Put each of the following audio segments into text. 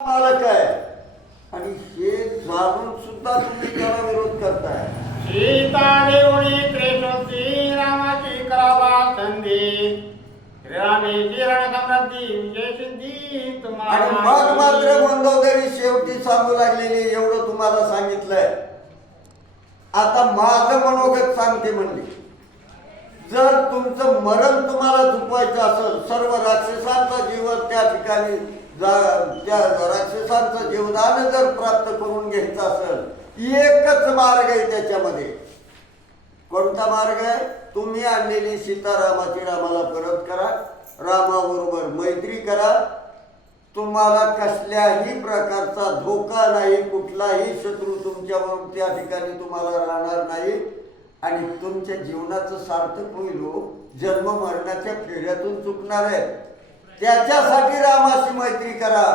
मालक आहे. आणि हे जाणून सुद्धा तुम्ही त्याला विरोध करताय. सीता देवणी त्रेषोत्ती रामाची करावा संधी. रामेची रणसमृद्धी विजय सिद्धी आणि मग मात्र मंदोदरी शेवटी सांगू लागलेली एवढं तुम्हाला सांगितलंय. आता माझं मनोगत सांगते म्हणली. जर तुमचं मरण तुम्हाला चुकवायचं असेल सर्व राक्षसांचं जीवन त्या ठिकाणी त्या राक्षसांचं जीवदान जर प्राप्त करून घ्यायचं असेल एकच मार्ग आहे त्याच्यामध्ये. कोणता मार्ग आहे? तुम्ही आणलेली सीतारामाची रामाला परत करा रामाबरोबर मैत्री करा. तुम्हाला कसल्याही प्रकारचा धोका नाही कुठलाही शत्रू तुमच्याबरोबर त्या ठिकाणी तुम्हाला राहणार नाही. आणि तुमच्या जीवनाचं सार्थक होईल हो. जन्म मरणाच्या फेऱ्यातून चुकणार आहे. त्याच्यासाठी रामाशी करा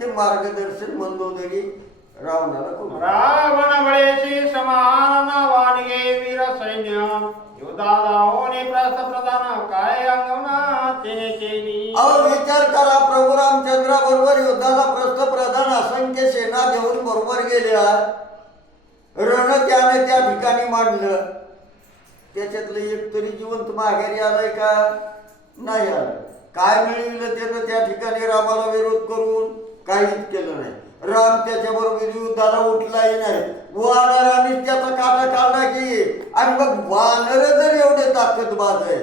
हे मार्गदर्शन मंदोदरी रावणाला करू. रावण बळेशी समान वाणगे वीर सैन्य. योद्धा जाओने प्रस्थ प्रधान काय अंगवना तिने केली अहो विचार करा प्रभू रामचंद्रा बरोबर युद्धाला प्रस्थ प्रधान असंख्य सेना घेऊन बरोबर गेल्या. रण त्याने त्या ठिकाणी मांडलं. त्याच्यातलं एक तरी जिवंत माघारी आलाय का? नाही आलं. काय मिळविलं त्यानं त्या ठिकाणी रामाला विरोध करून? काहीच केलं नाही. राम त्याच्याबरोबर युद्धाला उठलाही नाही. वानराने त्याचा काटा काढला की आणि मग वानर जर एवढे ताकदबाज आहे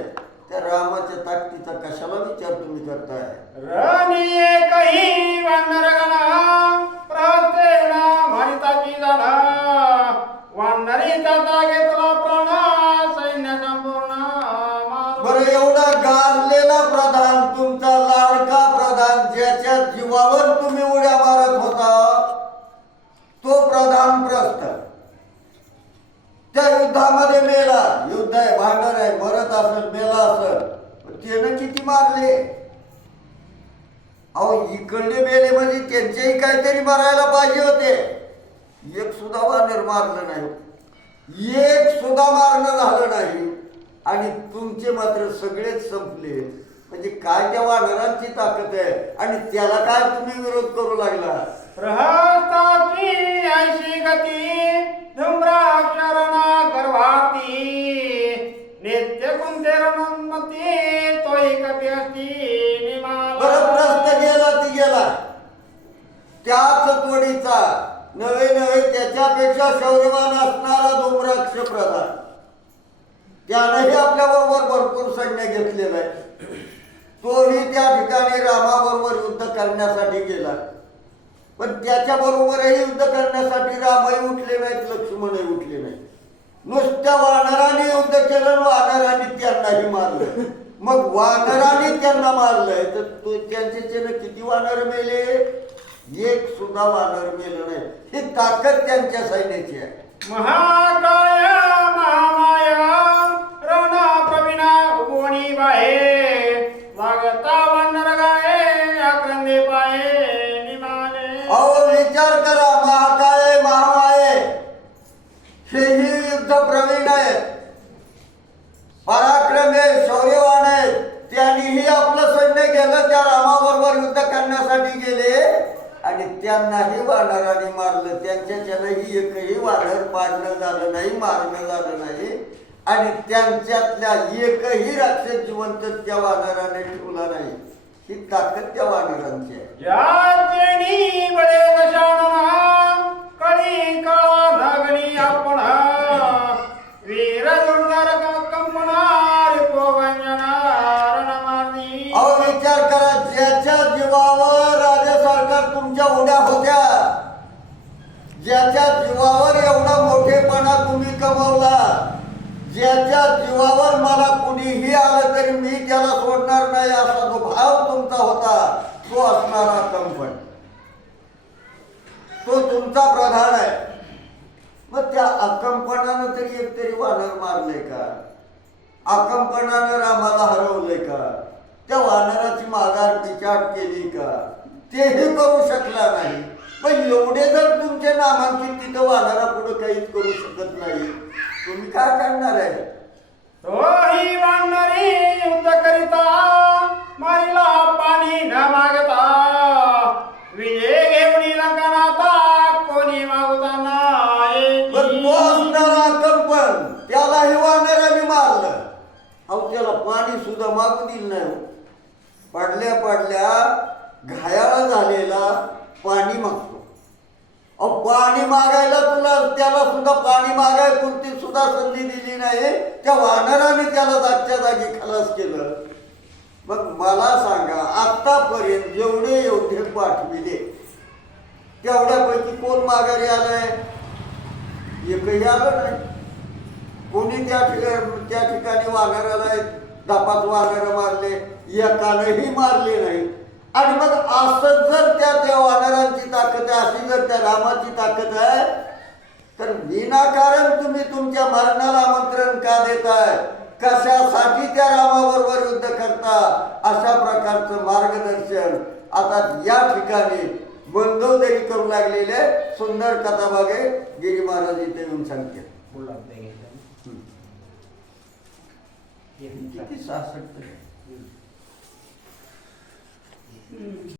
त्या रामाच्या ताकदीचा कशाला विचार तुम्ही करताय? असेल मेला असेल त्यानं किती मारले? अहो इकडले मेले म्हणजे त्यांचेही काहीतरी मारायला पाहिजे होते. एक सुद्धा वानर मारलं नाही. एक सुद्धा मारणं झालं नाही. आणि तुमचे मात्र सगळेच संपले. म्हणजे काय त्या वानरांची ताकद आहे? आणि त्याला काय तुम्ही विरोध करू लागला? त्याच तोडीचा नवे नवे त्याच्यापेक्षा शौर्यवान असणारा धूम्राक्ष प्रधान. त्यानंही आपल्या बरोबर भरपूर सैन्य घेतलेलं आहे. तोही त्या ठिकाणी रामाबरोबर युद्ध करण्यासाठी गेला. पण त्याच्या बरोबरही युद्ध करण्यासाठी रामही उठले नाहीत लक्ष्मणही उठले नाही नुसत्या वानराने युद्ध केलं आणि वानराने त्यांनाही मारलं. मग वानराने त्यांना मारलंय तर त्यांचे त्यानं किती वानर मेले? एक सुद्धा वानर मेलं नाही. ही ताकद त्यांच्या सैन्याची आहे. महाकाय महामाया रणा प्रवीणा उगवणी बाहे. वागता वंडर गाये आक्रंदे पाये निमाले. अहो विचार करा महाकाय महामाये हेही युद्ध प्रवीण आहेत पराक्रम आहे शौर्यवान आहेत त्यांनीही आपलं सैन्य गेलं त्या रामाबरोबर युद्ध करण्यासाठी गेले आणि त्यांनाही वानराने मारलं. त्यांच्याच्यानंही एकही वानर पाडणं झालं नाही मारणं झालं नाही. आणि त्यांच्यातल्या एकही राक्षस जिवंत त्या वानराने ठेवला नाही. ही ताकद त्या वानरांची आहे. कळी काळा धागणी आपण ज्याच्या जीवावर एवढा मोठेपणा तुम्ही कमवला ज्याच्या जीवावर मला कुणीही आलं तरी मी त्याला सोडणार नाही असा जो भाव तुमचा होता तो असणारा कंपन. तो तुमचा प्रधान आहे. मग त्या अकंपनानं तरी एक तरी वानर मारले का? अकंपनानं रामाला हरवले का? त्या वानराची माघार पिचाट केली का? तेही करू शकला नाही. पण एवढे जर तुमचे नामांकित तिथं वाहणारा पुढे काहीच करू शकत नाही तुम्ही काय करणार आहे? तोही मांडणारी युद्ध करिता मारिला पाणी न मागता विजय घेऊन लंकनाता कोणी मागताना नाही. पण तो असणारा कंपन त्याला हे वाहणाऱ्याने मारलं. अहो त्याला पाणी सुद्धा मागू दिलं नाही पडल्या पाडल्या पाडल्या झालेला पाणी मागतो. पाणी मागायला तुला त्याला सुद्धा पाणी मागाय पुरती सुद्धा संधी दिली नाही. त्या वानराने त्याला जागच्या जागी खलास केलं. मग मला सांगा आतापर्यंत जेवढे योद्धे पाठविले तेवढ्यापैकी कोण माघारी आलंय? एकही आलं नाही. कोणी त्या ठिकाणी त्या ठिकाणी वानराला दापात वाघरं मारले. एकानंही मारले नाही. आणि मग असं जर त्या त्या वानरांची ताकद आहे अशी जर त्या रामाची ताकद आहे तर विनाकारण तुम्ही तुमच्या मरणाला आमंत्रण का देताय? कशासाठी त्या रामाबरोबर युद्ध करता? अशा प्रकारचं मार्गदर्शन आता या ठिकाणी बंदोदरी करू लागलेले सुंदर कथाभागे गिरी महाराज इथे येऊन सांगते बोला ते घ्यायचं.